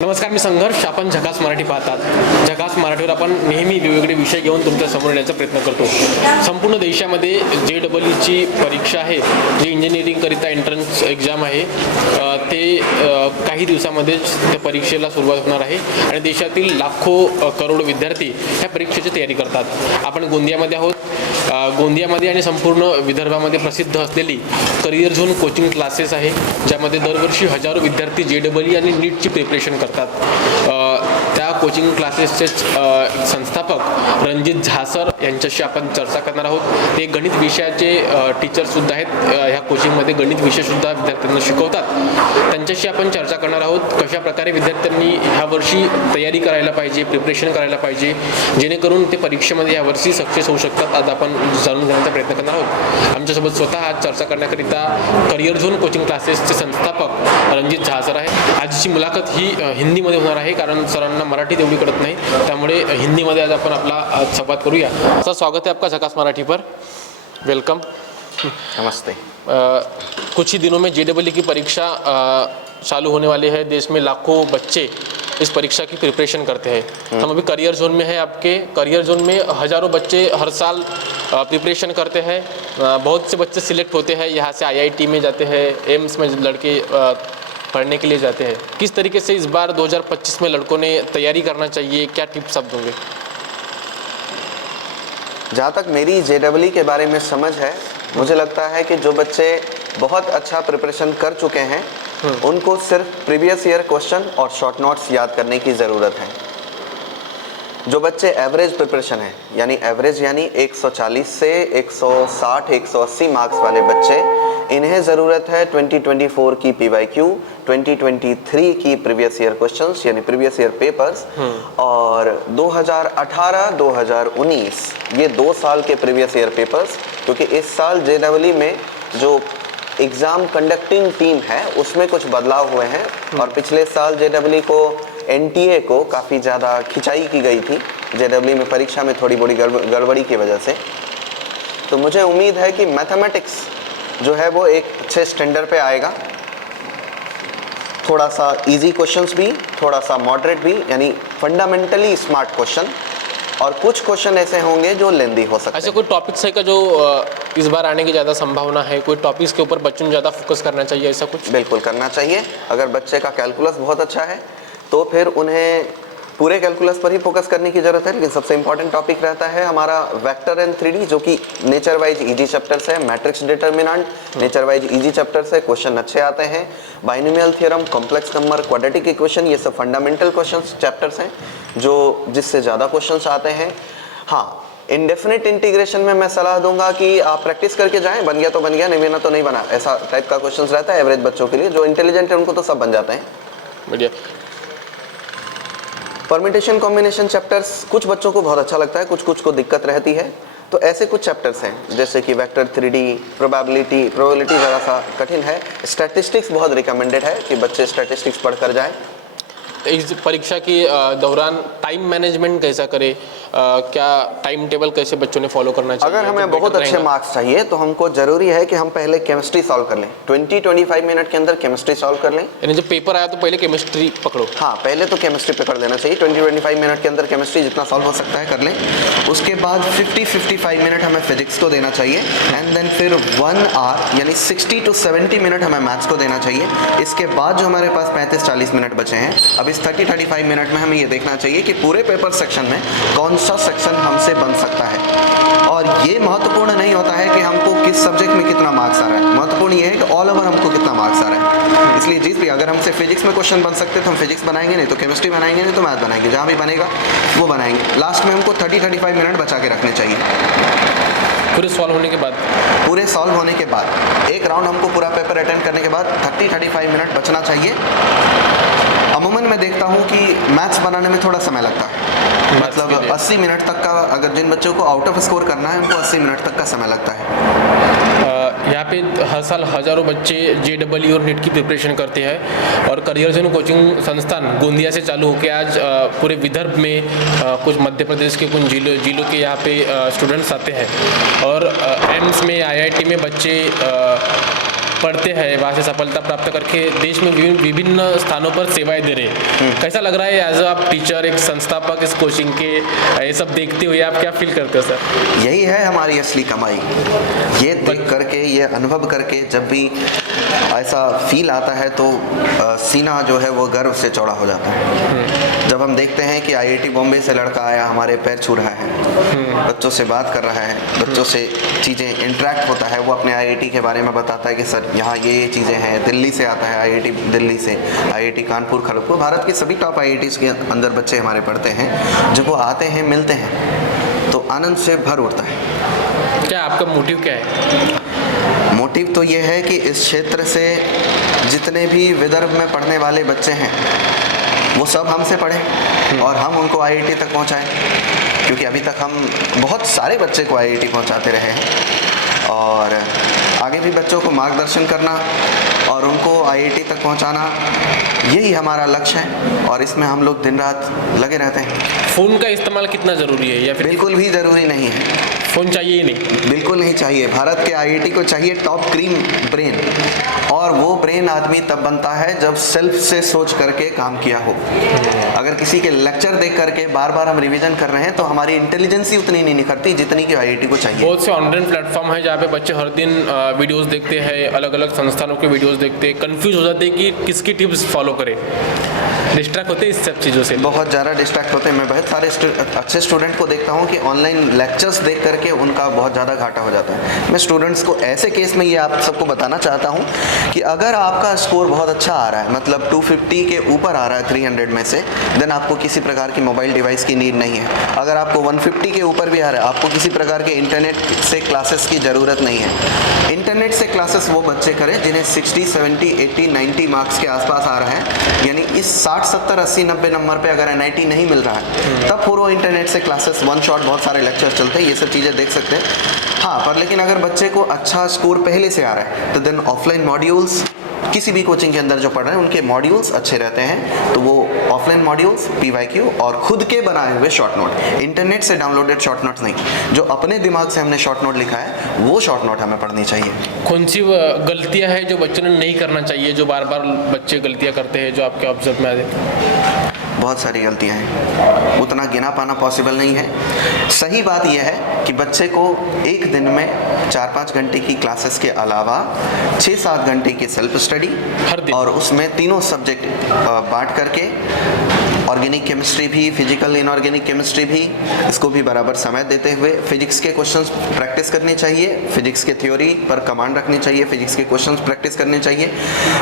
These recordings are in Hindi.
नमस्कार, मी संघर्ष. आपण झकास मराठी पाहतात. झकास मराठीवर आपण नेहमी वेगवेगळे विषय घेऊन तुमच्या समोर येण्याचा प्रयत्न करतो. संपूर्ण देशामध्ये JEEची परीक्षा आहे, जी इंजिनिअरिंगकरिता एंट्रन्स एक्झाम आहे, ते काही दिवसामध्येच त्या परीक्षेला सुरुवात होणार आहे आणि देशातील लाखो करोड विद्यार्थी ह्या परीक्षेची तयारी करतात. आपण गोंदियामध्ये आहोत. गोंदियामध्ये आणि संपूर्ण विदर्भामध्ये प्रसिद्ध असलेली करिअर झोन कोचिंग क्लासेस आहे, ज्यामध्ये दरवर्षी हजारो विद्यार्थी JEE आणि नीटची प्रिपरेशन करतात. त्या कोचिंग क्लासेसचे संस्थापक रणजित झा सर यांच्याशी आपण चर्चा करणार आहोत. ते गणित विषयाचे टीचरसुद्धा आहेत. ह्या कोचिंगमध्ये गणित विषयसुद्धा विद्यार्थ्यांना शिकवतात. त्यांच्याशी आपण चर्चा करणार आहोत. कशा प्रकारे विद्यार्थ्यांनी ह्या वर्षी तयारी करायला पाहिजे, प्रिपरेशन करायला पाहिजे, जेणेकरून ते परीक्षेमध्ये यावर्षी सक्सेस होऊ शकतात. आज आपण जाणून घेण्याचा प्रयत्न करणार आहोत. आमच्यासोबत स्वतः आज चर्चा करण्याकरिता करिअर झोन कोचिंग क्लासेसचे संस्थापक रणजित झा सर आहे. आजची मुलाखत ही हिंदीमध्ये होणार आहे, कारण सरांना मराठी तेवढी कळत नाही, त्यामुळे हिंदीमध्ये आज आपण आपला संवाद करूया. सर, स्वागत है आपका झकास मराठी पर. वेलकम. नमस्ते. कुछ ही दिनों में JEE की परीक्षा चालू होने वाली है. देश में लाखों बच्चे इस परीक्षा की प्रिपरेशन करते हैं. हम अभी करियर जोन में है. आपके करियर जोन में हज़ारों बच्चे हर साल प्रिपरेशन करते हैं. बहुत से बच्चे सिलेक्ट होते हैं, यहाँ से IIT में जाते हैं, एम्स में लड़के पढ़ने के लिए जाते हैं. किस तरीके से इस बार 2025 में लड़कों ने तैयारी करना चाहिए, क्या टिप्स आप दोगे? जहाँ तक मेरी JEE के बारे में समझ है, मुझे लगता है कि जो बच्चे बहुत अच्छा प्रिपरेशन कर चुके हैं उनको सिर्फ प्रीवियस ईयर क्वेश्चन और शॉर्ट नोट्स याद करने की ज़रूरत है. जो बच्चे एवरेज प्रिपरेशन है, यानी एवरेज यानी 140 से 160 180 मार्क्स वाले बच्चे, इन्हें ज़रूरत है 2024 की PYQ, 2023 की प्रीवियस ईयर क्वेश्चंस यानी प्रीवियस ईयर पेपर्स, और 2018-2019 ये 2 साल के प्रीवियस ईयर पेपर्स, क्योंकि इस साल JEE में जो एग्ज़ाम कंडक्टिंग टीम है उसमें कुछ बदलाव हुए हैं. और पिछले साल JEE को NTA को काफ़ी ज़्यादा खिंचाई की गई थी JEE में परीक्षा में थोड़ी बड़ी गड़बड़ी की वजह से. तो मुझे उम्मीद है कि मैथमेटिक्स जो है वो एक अच्छे स्टैंडर्ड पे आएगा. थोड़ा सा इजी क्वेश्चंस भी, थोड़ा सा मॉडरेट भी, यानी फंडामेंटली स्मार्ट क्वेश्चन, और कुछ क्वेश्चन ऐसे होंगे जो लेंदी हो सकते हैं. ऐसे कोई टॉपिक्स है का जो इस बार आने की ज़्यादा संभावना है? कोई टॉपिक्स के ऊपर बच्चों ने ज़्यादा फोकस करना चाहिए, ऐसा कुछ? बिल्कुल करना चाहिए. अगर बच्चे का कैलकुलस बहुत अच्छा है तो फिर उन्हें पूरे कैलकुलस पर ही फोकस करने की ज़रूरत है. लेकिन सबसे इंपॉर्टेंट टॉपिक रहता है हमारा वेक्टर एंड 3D, जो कि नेचर वाइज इजी चैप्टर्स है. Matrix determinant nature wise easy chapters है, क्वेश्चन अच्छे आते हैं. Binomial theorem, complex number, quadratic equation, ये सब फंडामेंटल क्वेश्चंस चैप्टर्स हैं जो जिससे ज़्यादा क्वेश्चंस आते हैं. हाँ, इंडेफिनिट इंटीग्रेशन में मैं सलाह दूंगा कि आप प्रैक्टिस करके जाएं. बन गया तो बन गया, नहीं बना तो नहीं बना, ऐसा टाइप का क्वेश्चन रहता है एवरेज बच्चों के लिए. जो इंटेलिजेंट है उनको तो सब बन जाते हैं. बढ़िया. परमिटेशन कॉम्बिनेशन चैप्टर्स कुछ बच्चों को बहुत अच्छा लगता है, कुछ को दिक्कत रहती है. तो ऐसे कुछ चैप्टर्स हैं जैसे कि वेक्टर 3D, प्रोबेबिलिटी ज़रा सा कठिन है. स्टैटिस्टिक्स बहुत रिकमेंडेड है कि बच्चे स्टैटिस्टिक्स पढ़ कर जाएं. इस परीक्षा के दौरान टाइम मैनेजमेंट कैसा करें? क्या टाइम टेबल कैसे बच्चों ने फॉलो करना चाहिए? अगर हमें बहुत अच्छे मार्क्स चाहिए तो हमको ज़रूरी है कि हम पहले केमिस्ट्री सॉल्व कर लें. 20-25 मिनट के अंदर केमिस्ट्री सॉल्व कर लें. यानी जब पेपर आया तो पहले केमिस्ट्री पकड़ो. हाँ, पहले तो केमिस्ट्री पकड़ लेना चाहिए. 20-25 मिनट के अंदर केमिस्ट्री जितना सॉल्व हो सकता है कर लें. उसके बाद 50-55 मिनट हमें फिजिक्स को देना चाहिए. एंड देन फिर 1 आवर यानी 60 to 70 मिनट हमें मैथ्स को देना चाहिए. इसके बाद जो हमारे पास 35-40 मिनट बचे हैं, अब इस 30-35 मिनट में हमें ये देखना चाहिए कि पूरे पेपर सेक्शन में कौन सा सेक्शन हमसे बन सकता है. और ये महत्वपूर्ण नहीं होता है कि हमको किस सब्जेक्ट में कितना मार्क्स आ रहा है. महत्वपूर्ण ये है कि ऑल ओवर हमको कितना मार्क्स आ रहा है. इसलिए जिस भी अगर हमसे फिजिक्स में क्वेश्चन बन सकते तो हम फिजिक्स बनाएंगे, नहीं तो केमिस्ट्री बनाएंगे, नहीं तो मैथ बनाएंगे. जहाँ भी बनेगा वो बनाएंगे. लास्ट में हमको 30-35 मिनट बचा के रखने चाहिए. पूरे सॉल्व होने के बाद एक राउंड हमको पूरा पेपर अटेंड करने के बाद 30-35 मिनट बचना चाहिए. अमूमन मैं देखता हूँ कि मैथ्स बनाने में थोड़ा समय लगता है. मतलब 80 मिनट तक का, अगर जिन बच्चों को आउट ऑफ स्कोर करना है उनको 80 मिनट तक का समय लगता है. यहाँ पे हर साल हज़ारों बच्चे JEE और नीट की प्रिपरेशन करते हैं और करियर जोन कोचिंग संस्थान गोंदिया से चालू होकर आज पूरे विदर्भ में कुछ मध्य प्रदेश के कुछ जिलों के यहाँ पे स्टूडेंट्स आते हैं और एम्स में IIT में बच्चे पढ़ते हैं, वहाँ से सफलता प्राप्त करके देश में विभिन्न स्थानों पर सेवाएं दे रहे हैं। कैसा लग रहा है एज आप टीचर, एक संस्थापक इस कोचिंग के, ये सब देखते हुए आप क्या फील करते हो सर? यही है हमारी असली कमाई। ये देख करके, ये अनुभव करके जब भी ऐसा फील आता है तो सीना जो है वो गर्व से चौड़ा हो जाता है। जब हम देखते हैं कि IIT बॉम्बे से लड़का आया, हमारे पैर छू रहा है, बच्चों से बात कर रहा है, बच्चों से चीज़ें इंटरेक्ट होता है, वो अपने IIT के बारे में बताता है कि सर यहाँ ये चीज़ें हैं। दिल्ली से आता है, IIT दिल्ली से, IIT कानपुर, खड़गपुर, भारत के सभी टॉप IITs के अंदर बच्चे हमारे पढ़ते हैं। जब वो आते हैं, मिलते हैं, तो आनंद से भर उठता है। क्या आपका मोटिव क्या है? मोटिव तो ये है कि इस क्षेत्र से जितने भी विदर्भ में पढ़ने वाले बच्चे हैं वो सब हमसे पढ़ें और हम उनको IIT तक पहुंचाएं, क्योंकि अभी तक हम बहुत सारे बच्चे को IIT पहुंचाते रहे हैं और आगे भी बच्चों को मार्गदर्शन करना और उनको IIT तक पहुंचाना, यही हमारा लक्ष्य है और इसमें हम लोग दिन रात लगे रहते हैं। फ़ोन का इस्तेमाल कितना ज़रूरी है या फिर बिल्कुल भी ज़रूरी नहीं है। फ़ोन चाहिए ही नहीं? बिल्कुल नहीं चाहिए। भारत के IIT को चाहिए टॉप क्रीम ब्रेन, और वो ब्रेन आदमी तब बनता है जब सेल्फ से सोच करके काम किया हो। अगर किसी के लेक्चर देख करके बार बार हम रिवीजन कर रहे हैं तो हमारी इंटेलिजेंस ही उतनी नहीं निखरती जितनी कि IIT को चाहिए। बहुत से ऑनलाइन प्लेटफॉर्म है जहाँ पे बच्चे हर दिन वीडियोस देखते हैं, अलग अलग संस्थानों के वीडियोस देखते हैं, कंफ्यूज हो जाते हैं कि किसकी टिप्स फॉलो करें, डिस्ट्रैक्ट होते हैं इस सब चीज़ों से। बहुत ज़्यादा डिस्ट्रैक्ट होते हैं। मैं बहुत सारे अच्छे स्टूडेंट को देखता हूँ कि ऑनलाइन लेक्चर्स देख करके उनका बहुत ज़्यादा घाटा हो जाता है। मैं स्टूडेंट्स को ऐसे केस में ये आप सबको बताना चाहता हूँ कि अगर आपका स्कोर बहुत अच्छा आ रहा है, मतलब 250 के ऊपर आ रहा है 300 में से, देन आपको किसी प्रकार की मोबाइल डिवाइस की नीड नहीं है। अगर आपको 150 के ऊपर भी आ रहा है, आपको किसी प्रकार के इंटरनेट से क्लासेस की ज़रूरत नहीं है। इंटरनेट से क्लासेस वो बच्चे करें जिन्हें 60, 70, 80, 90 मार्क्स के आसपास आ रहा है, यानी इस 60, 70, 80, 90 नंबर पे अगर NIT नहीं मिल रहा है तब पूरा इंटरनेट से क्लासेस, वन शॉट बहुत सारे लेक्चर चलते हैं, ये सब चीज़ें देख सकते हैं। हाँ, पर लेकिन अगर बच्चे को अच्छा स्कोर पहले से आ रहा है तो देन ऑफलाइन मॉड्यूल्स, किसी भी कोचिंग के अंदर जो पढ़ रहे हैं उनके मॉड्यूल्स अच्छे रहते हैं, तो वो ऑफलाइन मॉड्यूल्स, PYQ और खुद के बनाए हुए शॉर्ट नोट, इंटरनेट से डाउनलोडेड शॉर्ट नोट्स नहीं, जो अपने दिमाग से हमने शॉर्ट नोट लिखा है वो शॉर्ट नोट हमें पढ़नी चाहिए। कौन सी गलतियां हैं जो बच्चों ने नहीं करना चाहिए, जो बार बार बच्चे गलतियां करते हैं, जो आपके ऑब्जर्व में आ जाए? बहुत सारी गलतियां हैं, उतना गिना पाना पॉसिबल नहीं है। सही बात यह है कि बच्चे को एक दिन में 4-5 घंटे की क्लासेस के अलावा 6-7 घंटे की सेल्फ स्टडी हर दिन, और उसमें तीनों सब्जेक्ट बांट करके, ऑर्गेनिक केमिस्ट्री भी, फिजिकल इनऑर्गेनिक केमिस्ट्री भी, इसको भी बराबर समय देते हुए फिजिक्स के क्वेश्चंस प्रैक्टिस करनी चाहिए, फिजिक्स के थ्योरी पर कमांड रखनी चाहिए, फिजिक्स के क्वेश्चंस प्रैक्टिस करने चाहिए।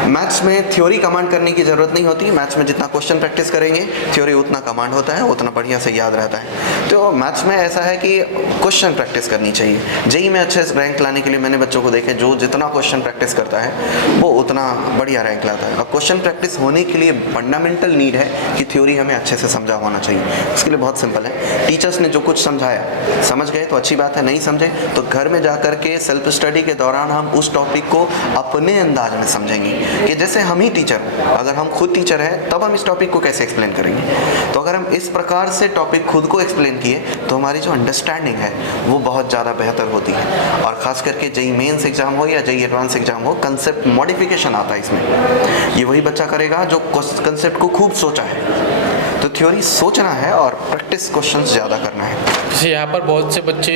मैथ्स में थ्योरी कमांड करने की ज़रूरत नहीं होती, मैथ्स में जितना क्वेश्चन प्रैक्टिस करेंगे थ्योरी उतना कमांड होता है, उतना बढ़िया से याद रहता है। तो मैथ्स में ऐसा है कि क्वेश्चन प्रैक्टिस करनी चाहिए। जेईई में अच्छे रैंक लाने के लिए मैंने बच्चों को देखे, जो जितना क्वेश्चन प्रैक्टिस करता है वो उतना बढ़िया रैंक लाता है। और क्वेश्चन प्रैक्टिस होने के लिए फंडामेंटल नीड है कि थ्योरी हमें अच्छे से समझा होना चाहिए। उसके लिए बहुत सिंपल है, टीचर्स ने जो कुछ समझाया, समझ गए तो अच्छी बात है, नहीं समझे तो घर में जाकर के सेल्फ स्टडी के दौरान हम उस टॉपिक को अपने अंदाज में समझेंगे कि जैसे हम ही टीचर हैं, अगर हम खुद टीचर हैं तब हम इस टॉपिक को कैसे एक्सप्लेन करेंगे। तो अगर हम इस प्रकार से टॉपिक खुद को एक्सप्लेन किए तो हमारी जो अंडरस्टैंडिंग है वो बहुत ज़्यादा बेहतर होती है। और ख़ास करके जेईई मेंस एग्जाम हो या जेईई एडवांस एग्जाम हो, कंसेप्ट मॉडिफिकेशन आता है इसमें। ये वही बच्चा करेगा जो कंसेप्ट को खूब सोचा है। तो थ्योरी सोचना है और प्रैक्टिस क्वेश्चंस ज़्यादा करना है। जैसे यहाँ पर बहुत से बच्चे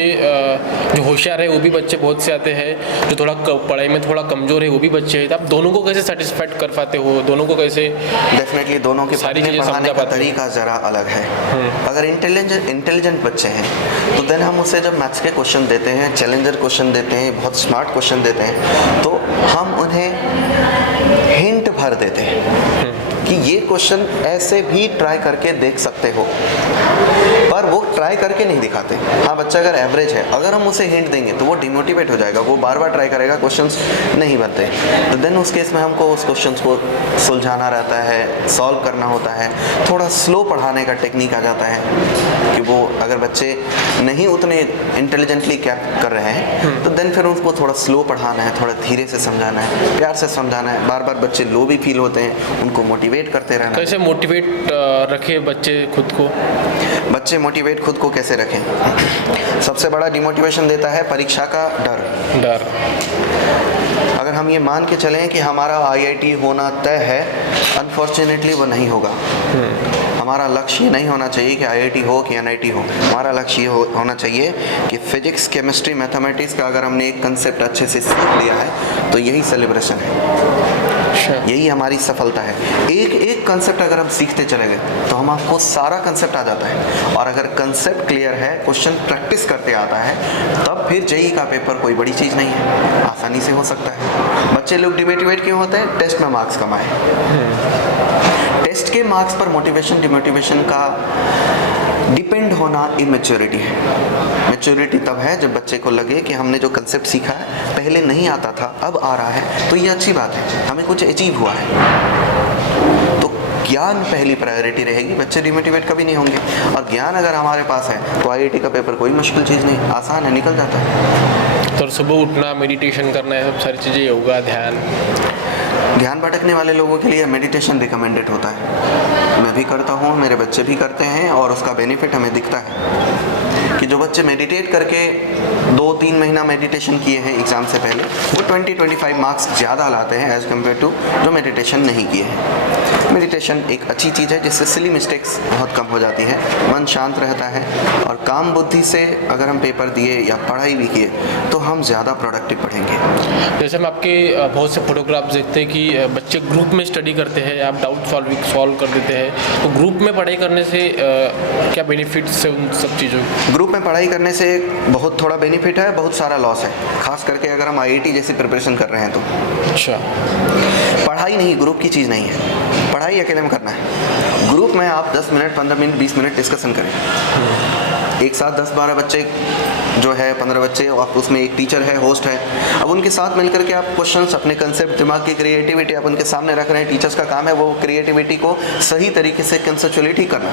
जो होशियार है वो भी बच्चे बहुत से आते हैं, जो थोड़ा पढ़ाई में थोड़ा कमज़ोर है वो भी बच्चे हैं। तो आप दोनों को कैसे सेटिस्फाइड कर पाते हो, दोनों को कैसे? डेफिनेटली दोनों के सारी चीज़ें पढ़ाने का तरीका ज़रा अलग है। अगर इंटेलिजेंट बच्चे हैं तो देन हम उसे जब मैथ्स के क्वेश्चन देते हैं, चैलेंजर क्वेश्चन देते हैं, बहुत स्मार्ट क्वेश्चन देते हैं, तो हम उन्हें हिंट भर देते हैं कि ये क्वेश्चन ऐसे भी ट्राई करके देख सकते हो, पर वो ट्राई करके नहीं दिखाते। हाँ, बच्चा अगर एवरेज है, अगर हम उसे हिंट देंगे तो वो डिमोटिवेट हो जाएगा, वो बार बार ट्राई करेगा, क्वेश्चंस नहीं बनते। तो देन उस केस में हमको उस क्वेश्चंस को सुलझाना रहता है, सॉल्व करना होता है। थोड़ा स्लो पढ़ाने का टेक्निक आ जाता है कि वो अगर बच्चे नहीं उतने इंटेलिजेंटली कैप कर रहे हैं तो देन फिर उनको थोड़ा स्लो पढ़ाना है, थोड़ा धीरे से समझाना है, प्यार से समझाना है। बार बार बच्चे लो भी फील होते हैं, उनको मोटिवेट करते रहना। कैसे मोटिवेट रखे बच्चे खुद को? बच्चे मोटिवेट खुद को कैसे रखें? सबसे बड़ा डिमोटिवेशन देता है परीक्षा का डर। डर। अगर अगर हम ये मान के चलें कि हमारा IIT होना तय है, अनफॉर्चुनेटली वो नहीं होगा। हमारा लक्ष्य ये नहीं होना चाहिए कि IIT हो कि NIT हो। हमारा लक्ष्य ये होना चाहिए कि फिजिक्स, केमिस्ट्री, मैथमेटिक्स का अगर हमने एक कंसेप्ट अच्छे से सीख लिया है तो यही सेलिब्रेशन है, यही हमारी सफलता है। एक एक कंसेप्ट अगर हम सीखते चले गए तो हमको सारा कंसेप्ट आ जाता है, और अगर कंसेप्ट क्लियर है, क्वेश्चन प्रैक्टिस करते आता है, तब फिर JEE का पेपर कोई बड़ी चीज़ नहीं है, आसानी से हो सकता है। बच्चे लोग डिमोटिवेट क्यों होते हैं? टेस्ट में मार्क्स कमाए। टेस्ट के मार्क्स पर मोटिवेशन डिमोटिवेशन का डिपेंड होना इमेच्योरिटी है। मैच्योरिटी तब है जब बच्चे को लगे कि हमने जो कंसेप्ट सीखा है पहले नहीं आता था, अब आ रहा है, तो ये अच्छी बात है, हमें कुछ अचीव हुआ है। तो ज्ञान पहली प्रायोरिटी रहेगी, बच्चे डिमोटिवेट कभी नहीं होंगे। और ज्ञान अगर हमारे पास है तो IIT का पेपर कोई मुश्किल चीज़ नहीं, आसान है, निकल जाता है। तो सुबह उठना, मेडिटेशन करना, है सब सारी चीज़ें, योगा, ध्यान भटकने वाले लोगों के लिए मेडिटेशन रिकमेंडेड होता है। मैं भी करता हूँ, मेरे बच्चे भी करते हैं, और उसका बेनिफिट हमें दिखता है कि जो बच्चे मेडिटेट करके 2-3 महीना मेडिटेशन किए हैं एग्ज़ाम से पहले, वो 20-25 मार्क्स ज़्यादा लाते हैं एज़ कम्पेयर टू जो मेडिटेशन नहीं किए हैं। मेडिटेशन एक अच्छी चीज़ है जिससे सिली मिस्टेक्स बहुत कम हो जाती है, मन शांत रहता है, और काम बुद्धि से अगर हम पेपर दिए या पढ़ाई भी किए तो हम ज़्यादा प्रोडक्टिव पढ़ेंगे। जैसे हम आपके बहुत से फोटोग्राफ्स देखते हैं कि बच्चे ग्रुप में स्टडी करते हैं, आप डाउट सॉल्व कर देते हैं, तो ग्रुप में पढ़ाई करने से क्या बेनिफिट्स है उन सब चीज़ों? ग्रुप में पढ़ाई करने से बहुत थोड़ा बेनिफिट है, बहुत सारा लॉस है, खास करके अगर हम IIT जैसी प्रिपरेशन कर रहे हैं तो। अच्छा, पढ़ाई नहीं, ग्रुप की चीज़ नहीं है, पढ़ाई अकेले में करना है। ग्रुप में आप 10 मिनट, 15 मिनट, 20 मिनट डिस्कशन करें, एक साथ 10-12 बच्चे जो है, 15 बच्चे, और उसमें एक टीचर है, होस्ट है। अब उनके साथ मिलकर के आप क्वेश्चंस, अपने कंसेप्ट, दिमाग की क्रिएटिविटी आप उनके सामने रख रहे हैं। टीचर्स का काम है वो क्रिएटिविटी को सही तरीके से कंसेप्चुअलिटी करना,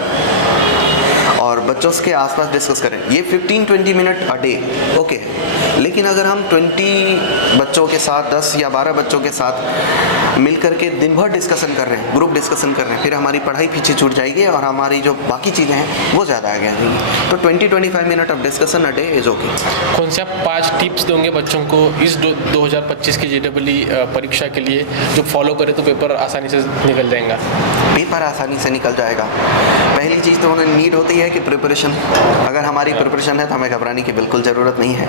और बच्चों के आसपास डिस्कस करें। ये 15-20 मिनट अ डे ओके है, लेकिन अगर हम 20 बच्चों के साथ, 10 या 12 बच्चों के साथ मिलकर के दिन भर डिस्कशन कर रहे हैं, ग्रुप डिस्कशन कर रहे हैं, फिर हमारी पढ़ाई पीछे छूट जाएगी और हमारी जो बाकी चीज़ें हैं वो ज़्यादा आगे आ जाएंगी। तो 20-25 minute of discussion a day is okay. कौन से आप 5 टिप्स दोगे बच्चों को इस 2025 की JEE परीक्षा के लिए, जो फॉलो करे तो पेपर आसानी से निकल जाएगा? पेपर आसानी से निकल जाएगा। पहली चीज़ तो उन्हें नीड होती है कि प्रिपरेशन, अगर हमारी प्रिपरेशन है तो हमें घबराने की बिल्कुल ज़रूरत नहीं है।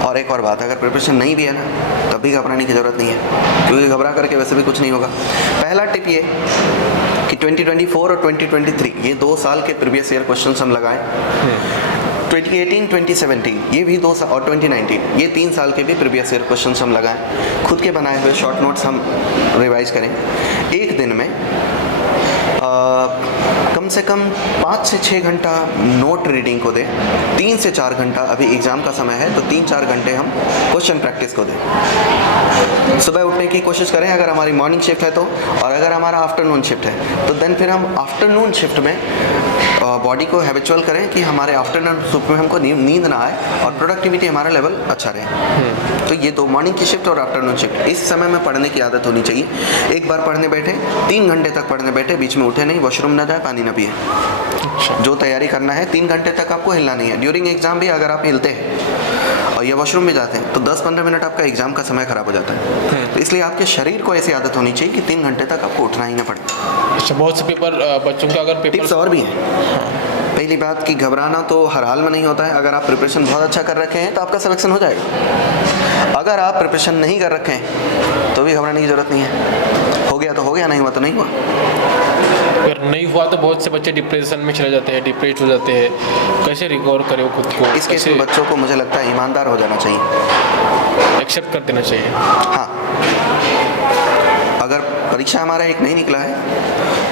और एक और बात, अगर प्रिपरेशन नहीं भी है ना, तब भी घबराने की ज़रूरत नहीं है, क्योंकि घबरा करके वैसे भी कुछ नहीं होगा। पहला टिप ये कि 2024 और 2023 ये 2 साल के प्रीवियस ईयर क्वेश्चन हम लगाएं। 2018, 2017 ये भी 2 साल, और 2019 ये 3 साल के भी प्रीवियस ईयर क्वेश्चन हम लगाएं। खुद के बनाए हुए शॉर्ट नोट्स हम रिवाइज करें। एक दिन में कम से कम 5 से 6 घंटा नोट रीडिंग को दें, 3 से 4 घंटा, अभी एग्ज़ाम का समय है तो 3-4 घंटे हम क्वेश्चन प्रैक्टिस को दें। सुबह उठने की कोशिश करें अगर हमारी मॉर्निंग शिफ्ट है तो, और अगर हमारा आफ्टरनून शिफ्ट है तो देन फिर हम आफ्टरनून शिफ्ट में बॉडी को हैबिचुअल करें कि हमारे आफ्टरनून शिफ्ट में हमको नींद ना आए और प्रोडक्टिविटी हमारा लेवल अच्छा रहे। तो ये 2, मॉर्निंग की शिफ्ट और आफ्टरनून शिफ्ट, इस समय में पढ़ने की आदत होनी चाहिए। एक बार पढ़ने बैठे, 3 घंटे तक पढ़ने बैठे, बीच में उठे नहीं, वॉशरूम ना जाए, पानी ना पिए। जो तैयारी करना है 3 घंटे तक आपको हिलना नहीं है। ड्यूरिंग एग्जाम भी अगर आप हिलते हैं और या वॉशरूम में जाते हैं तो 10-15 मिनट आपका एग्जाम का समय खराब हो जाता है। तो इसलिए आपके शरीर को ऐसी आदत होनी चाहिए कि 3 घंटे तक आपको उठना ही ना पड़े। अच्छा, बहुत से पेपर बच्चों का अगर पेपर टिप्स और भी हैं। पहली बात कि घबराना तो हर हाल में नहीं होता है। अगर आप प्रिपरेशन बहुत अच्छा कर रखे हैं तो आपका सिलेक्शन हो जाएगा। अगर आप प्रिपरेशन नहीं कर रखे हैं तो भी घबराने की ज़रूरत नहीं है। हो गया तो हो गया, नहीं हुआ तो नहीं हुआ। अगर नहीं हुआ तो बहुत से बच्चे डिप्रेशन में चले जाते हैं, डिप्रेस हो जाते हैं, कैसे रिकवर करें खुद को? इस केस में बच्चों को मुझे लगता है ईमानदार हो जाना चाहिए, एक्सेप्ट कर देना चाहिए। हाँ, अगर परीक्षा हमारा एक नहीं निकला है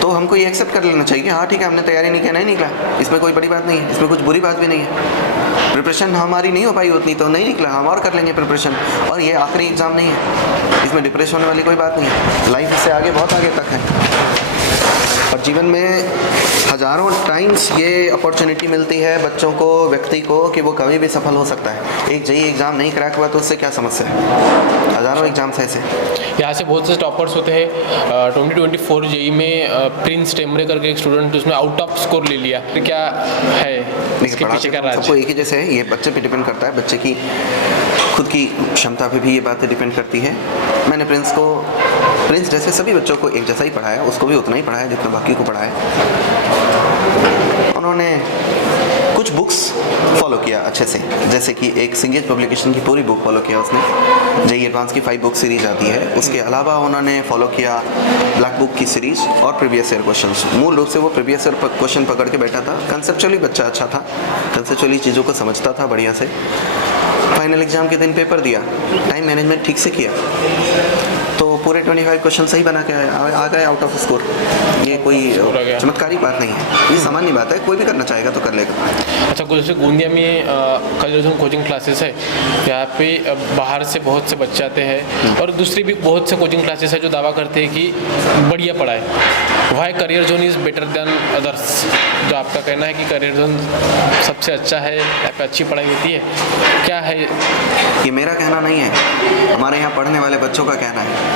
तो हमको ये एक्सेप्ट कर लेना चाहिए कि हाँ ठीक है, हमने तैयारी नहीं किया, नहीं निकला, इसमें कोई बड़ी बात नहीं है, इसमें कुछ बुरी बात भी नहीं है। प्रिपरेशन हमारी नहीं हो पाई उतनी तो नहीं निकला, हम और कर लेंगे प्रिपरेशन, और ये आखिरी एग्ज़ाम नहीं है, इसमें डिप्रेस होने वाली कोई बात नहीं है। लाइफ इससे आगे, बहुत आगे तक है, और जीवन में हज़ारों टाइम्स ये अपॉर्चुनिटी मिलती है बच्चों को, व्यक्ति को, कि वो कभी भी सफल हो सकता है। एक JEE एग्ज़ाम नहीं क्रैक हुआ तो उससे क्या समस्या है, हज़ारों एग्ज़ाम्स ऐसे। यहाँ से बहुत से टॉपर्स होते हैं। 2024 जेई में प्रिंस टेमरे करके एक स्टूडेंट उसमें आउट ऑफ स्कोर ले लिया, तो क्या है इसके पीछे का राज? सबको एक ही जैसे है, ये बच्चे पे डिपेंड करता है, बच्चे की खुद की क्षमता पे भी ये बातें डिपेंड करती है। मैंने प्रिंस जैसे सभी बच्चों को एक जैसा ही पढ़ाया, उसको भी उतना ही पढ़ाया जितना बाकी को पढ़ाया। उन्होंने कुछ बुक्स फॉलो किया अच्छे से, जैसे कि एक सिंगेज पब्लिकेशन की पूरी बुक फॉलो किया उसने, जेई एडवांस की 5 बुक सीरीज आती है। उसके अलावा उन्होंने फॉलो किया ब्लैक बुक की सीरीज और प्रीवियस ईयर क्वेश्चंस। मूल रूप से वो प्रीवियस ईयर क्वेश्चन पकड़ के बैठा था। कंसेप्चुअली बच्चा अच्छा था, कंसेप्चुअली चीज़ों को समझता था बढ़िया से। फाइनल एग्जाम के दिन पेपर दिया, टाइम मैनेजमेंट ठीक से किया, तो पूरे 25 क्वेश्चन सही बना के आ गए आउट ऑफ स्कोर। ये कोई चमत्कारी बात नहीं है, ये सामान्य बात है, कोई भी करना चाहेगा तो कर लेगा। अच्छा, जैसे गोंदिया में कल कोचिंग क्लासेस है, यहाँ पे बाहर से बहुत से बच्चे आते हैं और दूसरी भी बहुत से कोचिंग क्लासेस है जो दावा करते हैं कि बढ़िया पढ़ाए, why career zone is better than others. जो आपका कहना है कि करियर जोन सबसे अच्छा है, यहाँ पे अच्छी पढ़ाई होती है, क्या है? ये मेरा कहना नहीं है, हमारे यहाँ पढ़ने वाले बच्चों का कहना है।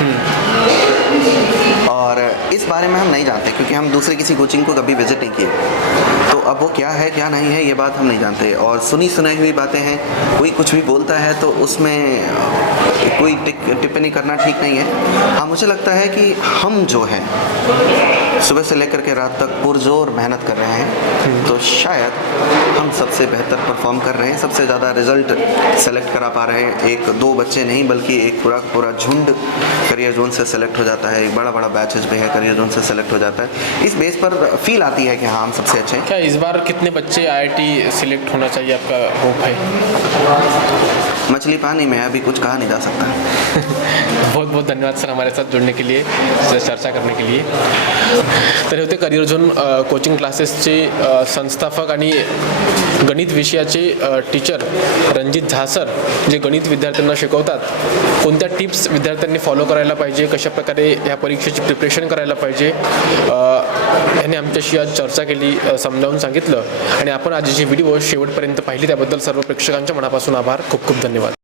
और इस बारे में हम नहीं जानते क्योंकि हम दूसरे किसी कोचिंग को कभी विजिट नहीं किए, तो अब वो क्या है क्या नहीं है ये बात हम नहीं जानते। और सुनी सुनाई हुई बातें हैं, कोई कुछ भी बोलता है तो उसमें कोई टिप्पणी करना ठीक नहीं है। हाँ, मुझे लगता है कि हम जो हैं सुबह से लेकर के रात तक पुरजोर मेहनत कर रहे हैं, तो शायद हम सबसे बेहतर परफॉर्म कर रहे हैं, सबसे ज़्यादा रिजल्ट सेलेक्ट करा पा रहे हैं। 1-2 बच्चे नहीं बल्कि एक पूरा झुंड करियर जोन से सेलेक्ट हो जाता है, एक बड़ा बैचेस भी है करियर जोन से सेलेक्ट हो जाता है। इस बेस पर फील आती है कि हाँ हम सबसे अच्छे हैं। क्या इस बार कितने बच्चे IIT सिलेक्ट होना चाहिए, आपका होप है? मछली पानी में, अभी कुछ कहा नहीं जा सकता। बहुत बहुत धन्यवाद सर हमारे साथ जुड़ने के लिए, चर्चा करने के लिए। तर होते करियर झोन कोचिंग क्लासेसचे संस्थापक आणि गणित विषयाचे टीचर रणजित झा सर, जे गणित विद्यार्थ्यांना शिकवतात, कोणत्या टिप्स विद्यार्थ्यांनी फॉलो करायला पाहिजे, कशा प्रकारे ह्या परीक्षेची प्रिपरेशन करायला पाहिजे, यांनी आमच्याशी आज चर्चा केली, समजावून सांगितलं। आणि आपण आज जी व्हिडिओ शेवटपर्यंत पाहिली त्याबद्दल सर्व प्रेक्षकांच्या मनापासून आभार, खूप खूप धन्यवाद।